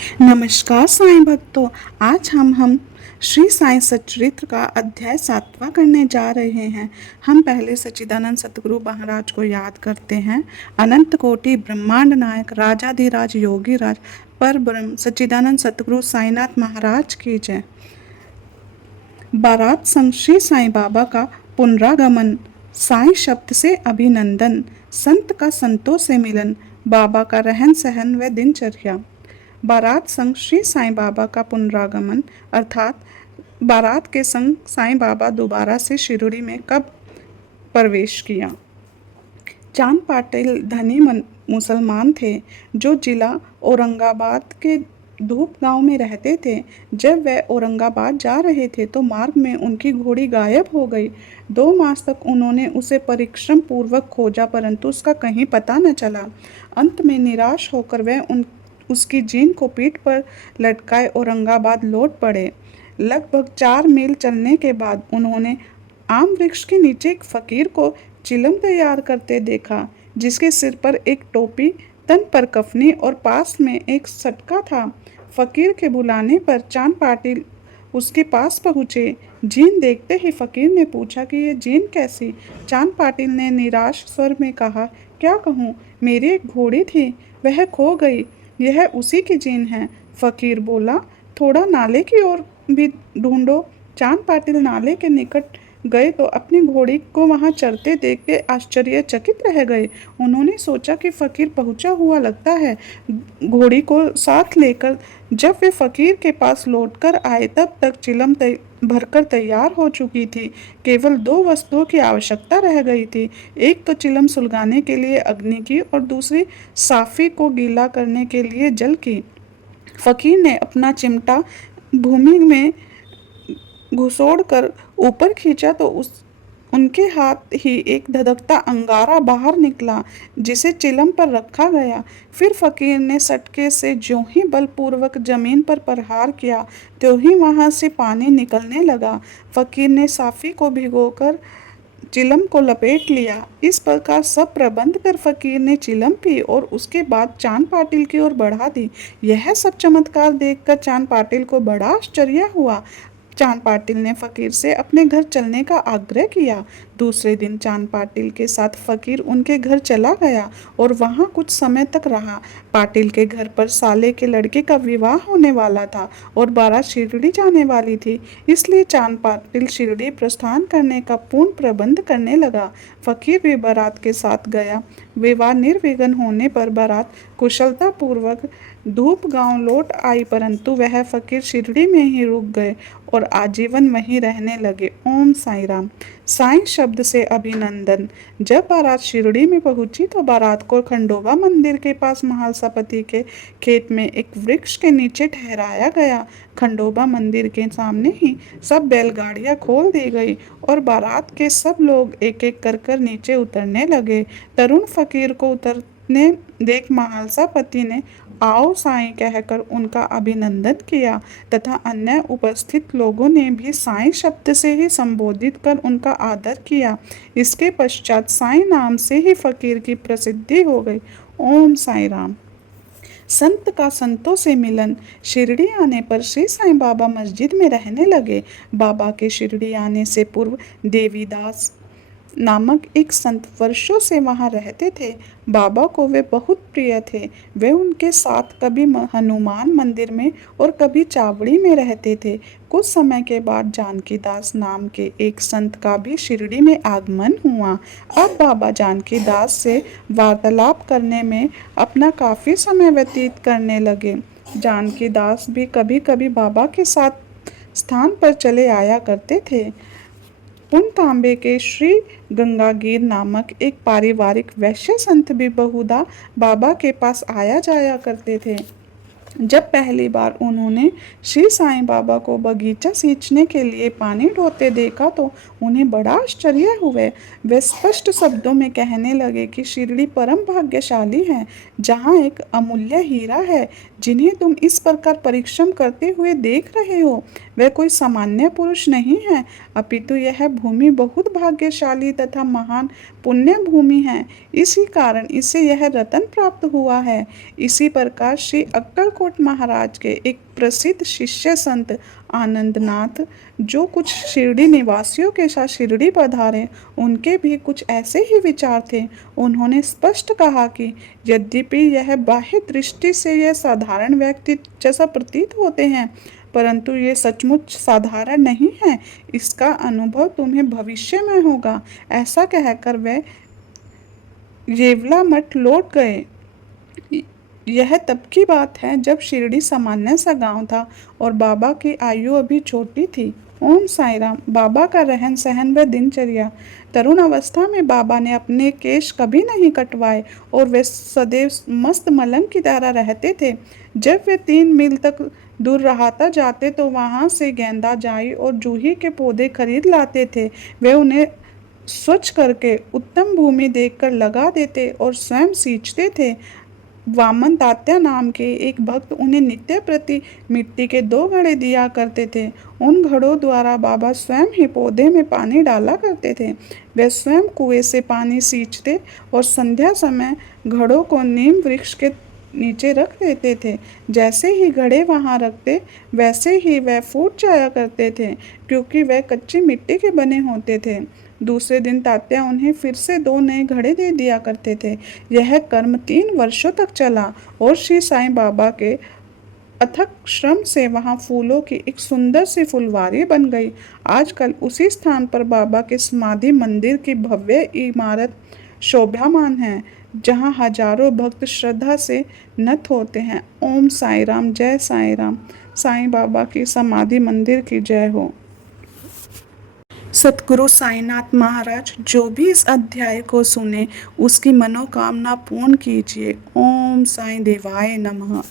नमस्कार साईं भक्तों। आज हम श्री साईं सच्चरित्र का अध्याय 7वां करने जा रहे हैं। हम पहले सच्चिदानंद सतगुरु महाराज को याद करते हैं। अनंत कोटि ब्रह्मांड नायक राजाधिराज योगी राज पर ब्रह्म सच्चिदानंद सतगुरु साईनाथ महाराज की जय। बारात संग श्री साईं बाबा का पुनरागमन, साईं शब्द से अभिनंदन, संत का संतों से मिलन, बाबा का रहन सहन व दिनचर्या। बारात संग श्री साईं बाबा का पुनरागमन अर्थात बारात के संग साईं बाबा दोबारा से शिरडी में कब प्रवेश किया। चांद पाटिल धनी मुसलमान थे जो जिला औरंगाबाद के धूप गांव में रहते थे। जब वह औरंगाबाद जा रहे थे तो मार्ग में उनकी घोड़ी गायब हो गई। 2 मास तक उन्होंने उसे परिश्रम पूर्वक खोजा परंतु उसका कहीं पता न चला। अंत में निराश होकर वह उसकी जीन को पीठ पर लटकाए औरंगाबाद लौट पड़े। लगभग 4 मील चलने के बाद उन्होंने आम वृक्ष के नीचे एक फकीर को चिलम तैयार करते देखा, जिसके सिर पर एक टोपी, तन पर कफनी और पास में एक सटका था। फकीर के बुलाने पर चांद पाटिल उसके पास पहुँचे। जीन देखते ही फकीर ने पूछा कि ये जीन कैसी। चांद पाटिल ने निराश स्वर में कहा, क्या कहूँ, मेरी एक घोड़ी थी, वह खो गई, यह उसी की जीन है। फकीर बोला, थोड़ा नाले की ओर भी ढूंढो। चांद पाटिल नाले के निकट गए तो अपनी घोड़ी को वहां चरते देख के आश्चर्यचकित रह गए। उन्होंने सोचा कि फकीर पहुंचा हुआ लगता है। घोड़ी को साथ लेकर जब वे फकीर के पास लौटकर आए तब तक चिलम भरकर तैयार हो चुकी थी। केवल 2 वस्तुओं की आवश्यकता रह गई थी। एक तो चिलम सुलगाने के लिए अग्नि की और दूसरी साफी को गीला करने के लिए जल की। फकीर ने अपना चिमटा भूमि में घुसोड़ कर ऊपर खींचा तो उनके हाथ ही एक धधकता अंगारा बाहर निकला, जिसे चिलम पर रखा गया। फिर फकीर ने सटके से ज्यों ही बलपूर्वक जमीन पर प्रहार किया त्यों ही वहां से पानी निकलने लगा। फकीर ने साफी को भिगोकर चिलम को लपेट लिया। इस प्रकार सब प्रबंध कर फकीर ने चिलम पी और उसके बाद चांद पाटिल की ओर बढ़ा दी। यह सब चमत्कार देखकर चांद पाटिल को बड़ा आश्चर्य हुआ। चांद पाटिल ने फकीर से अपने घर चलने का आग्रह किया। दूसरे दिन चांद पाटिल के साथ फकीर उनके घर चला गया और वहां कुछ समय तक रहा। पाटिल के घर पर साले के लड़के का विवाह होने वाला था और बारात शिरडी जाने वाली थी, इसलिए चांद पाटिल शिरडी प्रस्थान करने का पूर्ण प्रबंध करने लगा। फकीर भी बारात के साथ गया। विवाह निर्विघ्न होने पर बारात कुशलता पूर्वक धूप गांव लौट आई, परंतु वह फकीर शिरडी में ही रुक गए और आजीवन वहीं रहने लगे। ओम साईं राम। साईं शब्द से अभिनंदन। जब बारात शिरडी में पहुंची तो बारात को खंडोबा मंदिर के पास महालसापति के खेत में एक वृक्ष के नीचे ठहराया गया। खंडोबा मंदिर के सामने ही सब बैलगाड़ियां खोल दी गई और बारात के सब लोग एक एक कर नीचे उतरने लगे। तरुण फकीर को उतरने देख महालसापति ने आओ साईं कहकर उनका अभिनंदन किया तथा अन्य उपस्थित लोगों ने भी साईं शब्द से ही संबोधित कर उनका आदर किया। इसके पश्चात साईं नाम से ही फकीर की प्रसिद्धि हो गई। ओम साईं राम। संत का संतों से मिलन। शिरडी आने पर श्री साईं बाबा मस्जिद में रहने लगे। बाबा के शिरडी आने से पूर्व देवीदास नामक एक संत वर्षों से वहां रहते थे। बाबा को वे बहुत प्रिय थे। वे उनके साथ कभी हनुमान मंदिर में और कभी चावड़ी में रहते थे। कुछ समय के बाद जानकी दास नाम के एक संत का भी शिरडी में आगमन हुआ। अब बाबा जानकी दास से वार्तालाप करने में अपना काफी समय व्यतीत करने लगे। जानकी दास भी कभी कभी बाबा के साथ स्थान पर चले आया करते थे। पुनतांबे के श्री गंगागीर नामक एक पारिवारिक वैश्य संत भी बहुधा बाबा के पास आया जाया करते थे। जब पहली बार उन्होंने श्री साईं बाबा को बगीचा सींचने के लिए पानी ढोते देखा तो उन्हें बड़ा आश्चर्य हुए। वे स्पष्ट शब्दों में कहने लगे कि शिरडी परम भाग्यशाली है, जहाँ एक अमूल्य हीरा है जिन्हें तुम इस प्रकार परिश्रम करते हुए देख रहे हो। वह कोई सामान्य पुरुष नहीं है, अपितु यह भूमि बहुत भाग्यशाली तथा महान पुण्य भूमि है। इसी कारण इसे यह रतन प्राप्त हुआ है। इसी प्रकार श्री अक्कलकोट महाराज के एक प्रसिद्ध शिष्य संत आनंदनाथ, जो कुछ शिरडी निवासियों के साथ शिरडी पधारे, उनके भी कुछ ऐसे ही विचार थे। उन्होंने स्पष्ट कहा कि यद्यपि यह बाह्य दृष्टि से यह साधारण व्यक्ति जैसा प्रतीत होते हैं, परंतु ये सचमुच साधारण नहीं है। इसका अनुभव तुम्हें भविष्य में होगा। ऐसा कहकर वे येवला मठ लौट गए। यह तब की बात है जब शिरडी सामान्य सा गांव था और बाबा की आयु अभी छोटी थी। ओम साई राम। बाबा का रहन सहन व दिनचर्या। तरुण अवस्था में बाबा ने अपने केश कभी नहीं कटवाए और वे सदैव मस्त मलंग की तरह रहते थे। जब वे 3 मील तक दूर रहाता जाते तो वहां से गेंदा, जाई और जूही के पौधे खरीद लाते थे। वे उन्हें स्वच्छ करके उत्तम भूमि देखकर लगा देते और स्वयं सींचते थे। वामन तात्या नाम के एक भक्त उन्हें नित्य प्रति मिट्टी के 2 घड़े दिया करते थे। उन घड़ों द्वारा बाबा स्वयं ही पौधे में पानी डाला करते थे। वे स्वयं कुएं से पानी सींचते और संध्या समय घड़ों को नीम वृक्ष के नीचे रख देते थे। जैसे ही घड़े वहां रखते वैसे ही वह फूट जाया करते थे, क्योंकि वह कच्ची मिट्टी के बने होते थे। दूसरे दिन तात्या उन्हें फिर से 2 नए घड़े दे दिया करते थे। यह कर्म 3 वर्षों तक चला और श्री साईं बाबा के अथक श्रम से वहां फूलों की एक सुंदर सी फुलवारी बन गई। आजकल उसी स्थान पर बाबा के समाधि मंदिर की भव्य इमारत शोभामान है, जहां हजारों भक्त श्रद्धा से नत होते हैं। ओम साई राम। जय साई राम। साईं बाबा की समाधि मंदिर की जय हो। सतगुरु साईनाथ महाराज जो भी इस अध्याय को सुने उसकी मनोकामना पूर्ण कीजिए। ओम साईं देवाय नमः।